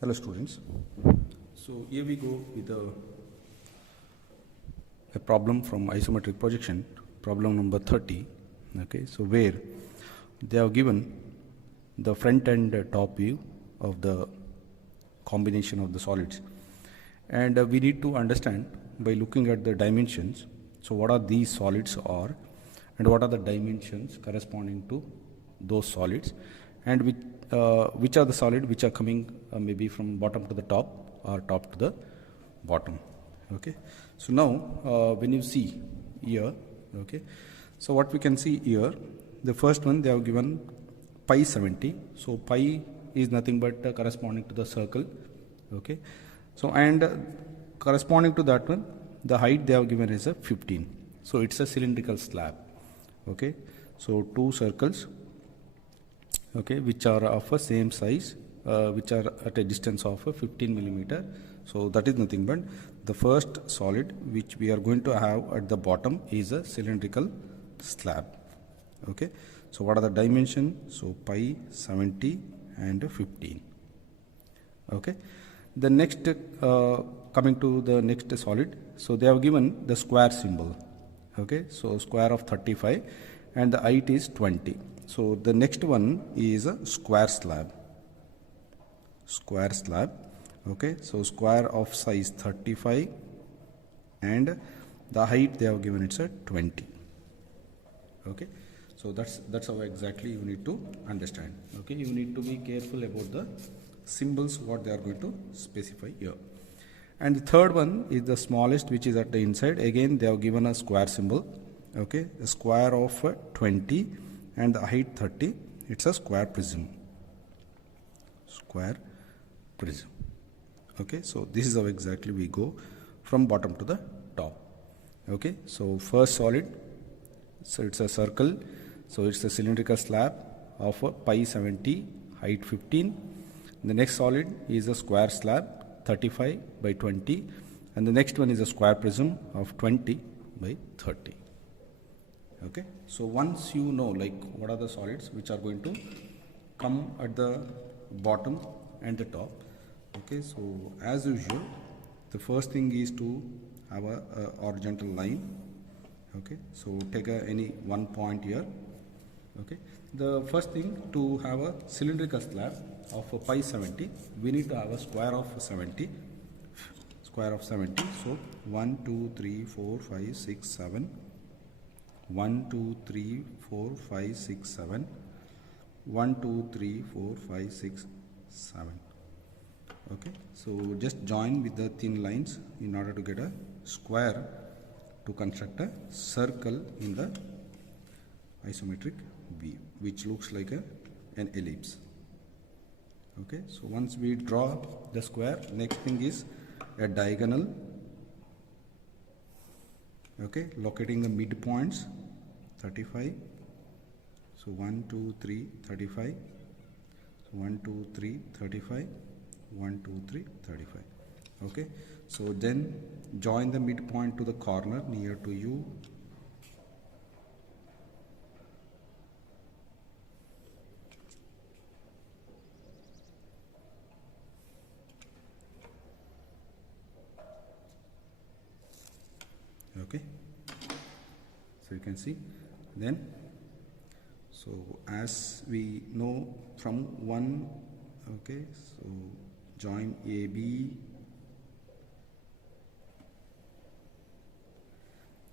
Hello students. So here we go with a problem from isometric projection, problem number 30. Okay, so where they have given the front and top view of the combination of the solids, and we need to understand by looking at the dimensions. So what are these solids are, and what are the dimensions corresponding to those solids, and which are the solid which are coming maybe from bottom to the top or top to the bottom. Okay, so now when you see here, okay, so what we can see here, the first one they have given pi 70. So pi is nothing but corresponding to the circle. Okay, so and corresponding to that one, the height they have given is a 15. So it's a cylindrical slab. Okay, so two circles, okay, which are of a same size, which are at a distance of 15 millimeter. So that is nothing but the first solid which we are going to have at the bottom is a cylindrical slab. Okay, so what are the dimensions? So pi 70 and 15. Okay, the next coming to the next solid, so they have given the square symbol. Okay, so square of 35 and the height is 20. So the next one is a square slab. Square slab. Okay, so square of size 35 and the height they have given it's a 20. Okay, so that's how exactly you need to understand. Okay, you need to be careful about the symbols what they are going to specify here. And the third one is the smallest, which is at the inside. Again they have given a square symbol. Okay, a square of 20 and the height 30. It's a square prism. Square prism. Okay, so this is how exactly we go from bottom to the top. Okay, so first solid, so it's a circle, so it's a cylindrical slab of pi 70, height 15. The next solid is a square slab 35 by 20, and the next one is a square prism of 20 by 30. Okay, so once you know like what are the solids which are going to come at the bottom and the top. Okay, so as usual, the first thing is to have a horizontal line. Okay, so take any one point here. Okay, the first thing, to have a cylindrical slab of a pi 70, we need to have a square of 70. Square of 70. So 1 2 3 4 5 6 7. 1 2 3 4 5 6 7. 1 2 3 4 5 6 7. Okay, so just join with the thin lines in order to get a square to construct a circle in the isometric view, which looks like an ellipse. Okay, so once we draw the square, next thing is a diagonal. Okay, locating the midpoints 35. So 1 2 3 35. So 1 2 3 35. 1 2 3 35. Okay, so then join the midpoint to the corner near to you. Okay, so you can see, then so as we know from one, okay, so join AB.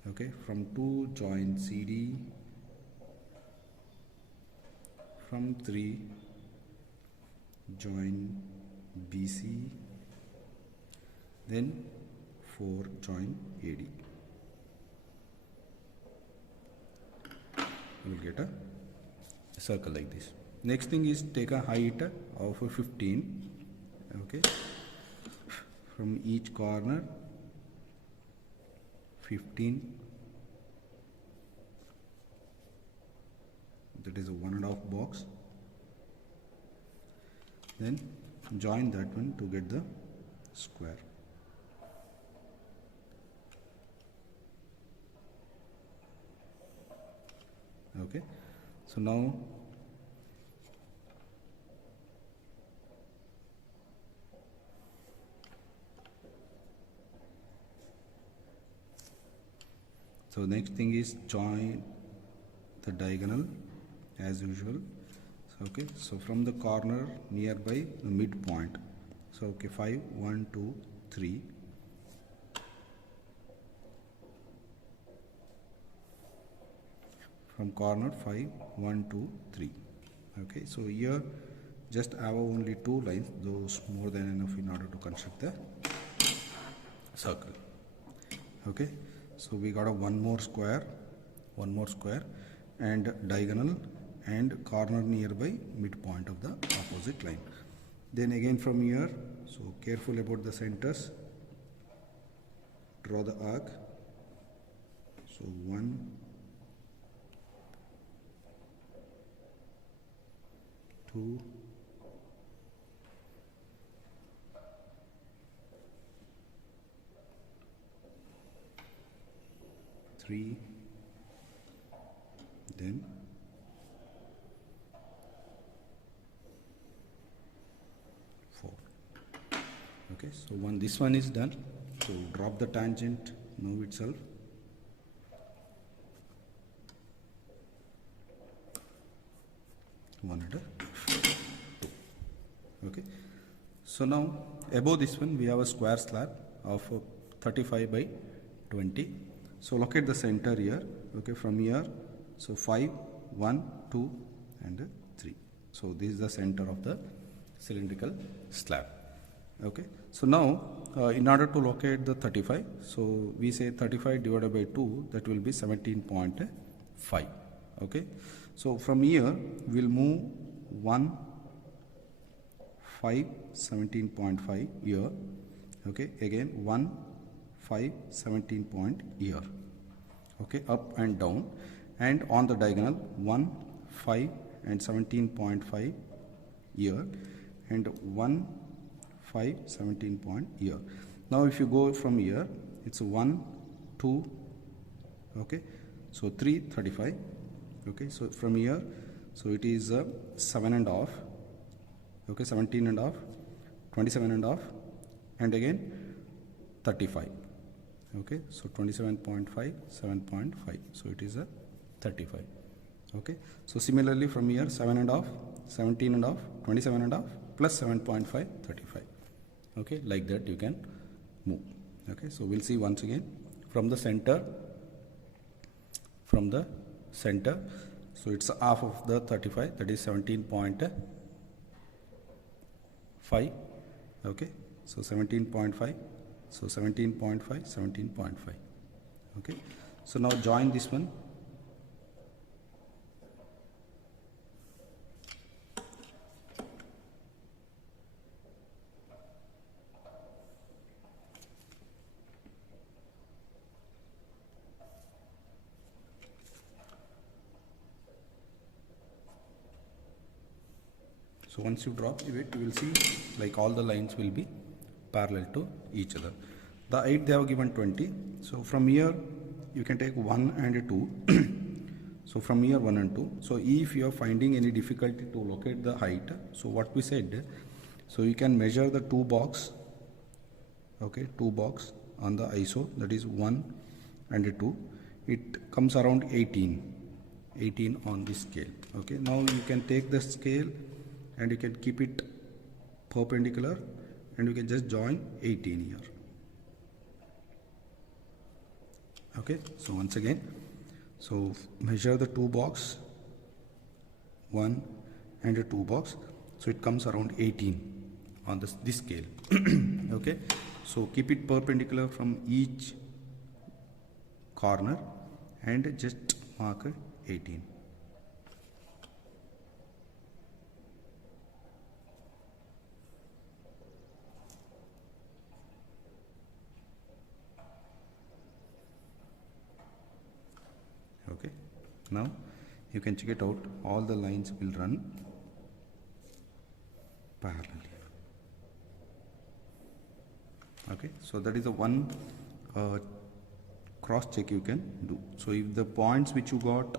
Okay, from 2 join CD. From 3 join BC. Then 4 join AD. You will get a circle like this. Next thing is take a height of 15. Okay, from each corner 15. That is a 1.5 box. Then join that one to get the square. Okay, so now So next thing is join the diagonal as usual. So, okay, so from the corner nearby the midpoint. So okay, 5, 1, 2, 3. From corner 5, 1, 2, 3. Okay, so here just have only 2 lines, those more than enough in order to construct the circle. Okay, so we got a one more square and diagonal and corner nearby midpoint of the opposite line. Then again from here, so careful about the centers, draw the arc. So 1, 2, 3, then 4. Okay, so this one is done. So drop the tangent, move itself. One and two. Okay, so now above this one we have a square slab of 35 by 20. So locate the center here. Okay, from here, so 5, 1, 2 and 3. So this is the center of the cylindrical slab. Okay, so now in order to locate the 35, so we say 35 divided by 2, that will be 17.5. Okay, so from here we'll move 1, 5, 17.5 here. Okay, again 1, 5, 17 point here. Okay, up and down, and on the diagonal 1, 5 and 17.5 here, and 1, 5, 17 point here. Now if you go from here, it's 1, 2, okay, so 3, 35. Okay, so from here, so it is 7.5, okay, 17.5, 27.5, and again 35. Okay, so 27.5, 7.5, so it is a 35. Okay, so similarly from here 7.5, 17.5, 27.5 plus 7.5, 35. Okay, like that you can move. Okay, so we'll see once again from the center. So it's half of the 35, that is 17.5. Okay, so 17.5. So 17.5, 17.5. Okay, so now join this one. So once you drop it, you will see like all the lines will be parallel to each other. The height they have given 20. So from here you can take 1 and 2. So from here 1 and 2. So if you are finding any difficulty to locate the height, so what we said, so you can measure the 2 box. Okay, 2 box on the ISO, that is 1 and 2. It comes around 18 on this scale. Okay, now you can take the scale and you can keep it perpendicular and you can just join 18 here. Okay, so once again, so measure the 2 box, 1 and 2 box, so it comes around 18 on this scale. Okay, so keep it perpendicular from each corner and just mark 18. Okay, now you can check it out, all the lines will run parallelly. Okay, so that is the one cross check you can do. So if the points which you got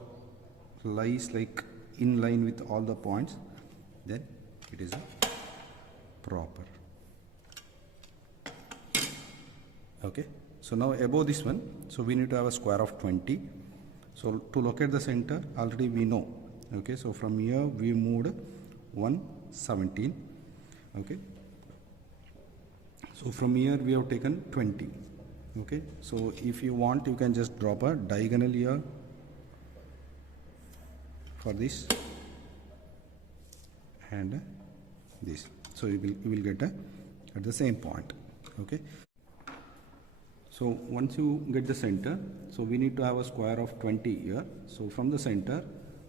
lies like in line with all the points, then it is a proper. Okay, So now above this one, so we need to have a square of 20. So to locate the center, already we know. Okay, so from here we moved 117. Okay, so from here we have taken 20. Okay, so if you want, you can just drop a diagonal here for this and this. So you will get at the same point. Okay, so once you get the center, so we need to have a square of 20 here. So from the center,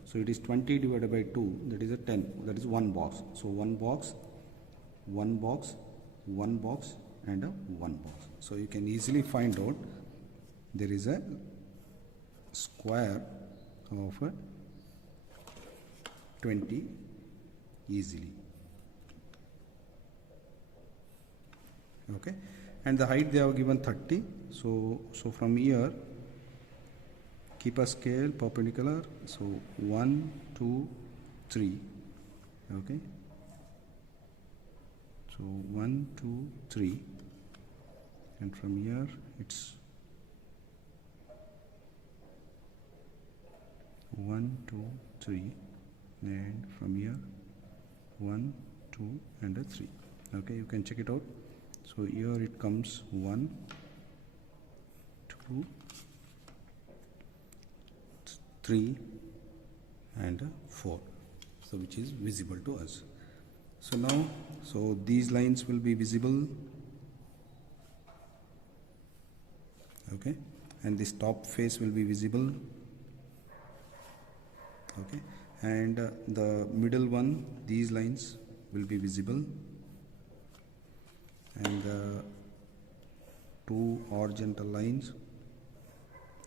so it is 20 divided by 2, that is a 10, that is one box. So one box, one box, one box and a one box. So you can easily find out there is a square of 20 easily. Okay, and the height they have given 30. So from here keep a scale perpendicular. So 1, 2, 3. Okay, so 1, 2, 3, and from here it's 1, 2, 3, and from here 1, 2 and a 3. Okay, you can check it out. So here it comes 1, 2, 3 and 4, so which is visible to us. So now, so these lines will be visible. Okay, and this top face will be visible. Okay, and the middle one, these lines will be visible, and the two horizontal lines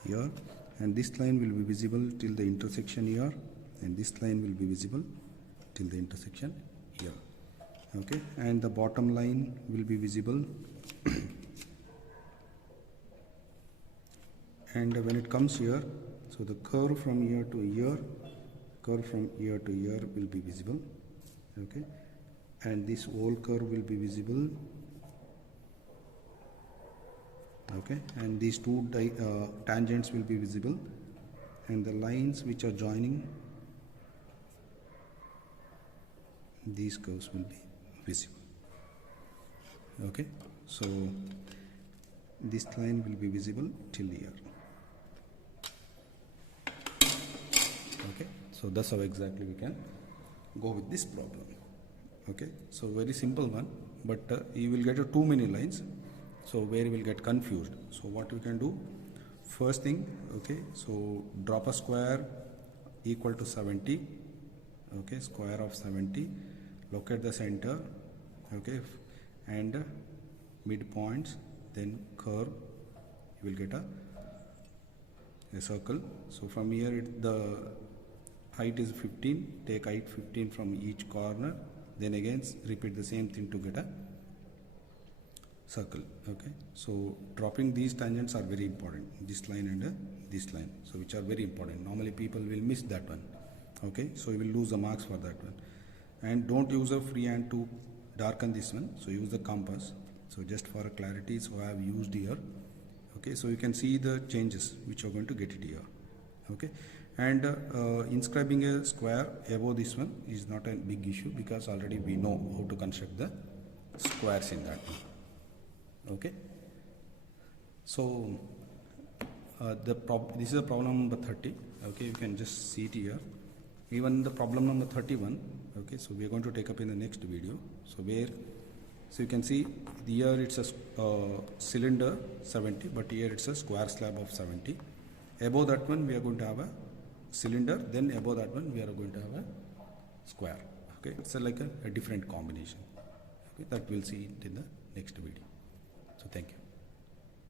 here, and this line will be visible till the intersection here, and this line will be visible till the intersection here. Okay, and the bottom line will be visible and when it comes here, so the curve from here to here, curve from here to here will be visible. Okay, and this whole curve will be visible. Okay, and these two tangents will be visible, and the lines which are joining these curves will be visible. Okay, so this line will be visible till here. Okay, so that's how exactly we can go with this problem. Okay, so very simple one, but you will get too many lines, so where you will get confused. So what we can do, first thing, okay, so drop a square equal to 70. Okay, square of 70, locate the center. Okay, and midpoints, then curve, you will get a circle. So from here the height is 15, take height 15 from each corner, then again repeat the same thing to get a circle. Okay, so dropping these tangents are very important, this line and this line, so which are very important. Normally people will miss that one. Okay, so you will lose the marks for that one. And don't use a free hand to darken this one, so use the compass. So just for clarity, so I have used here. Okay, so you can see the changes which are going to get it here. Okay, and inscribing a square above this one is not a big issue, because already we know how to construct the squares in that one. Okay, so this is a problem number 30. Okay, you can just see it here. Even the problem number 31. Okay, so we are going to take up in the next video. So so you can see here it's a cylinder 70, but here it's a square slab of 70. Above that one we are going to have a cylinder, then above that one we are going to have a square. Okay, it's like a different combination. Okay, that we'll see it in the next video. So thank you.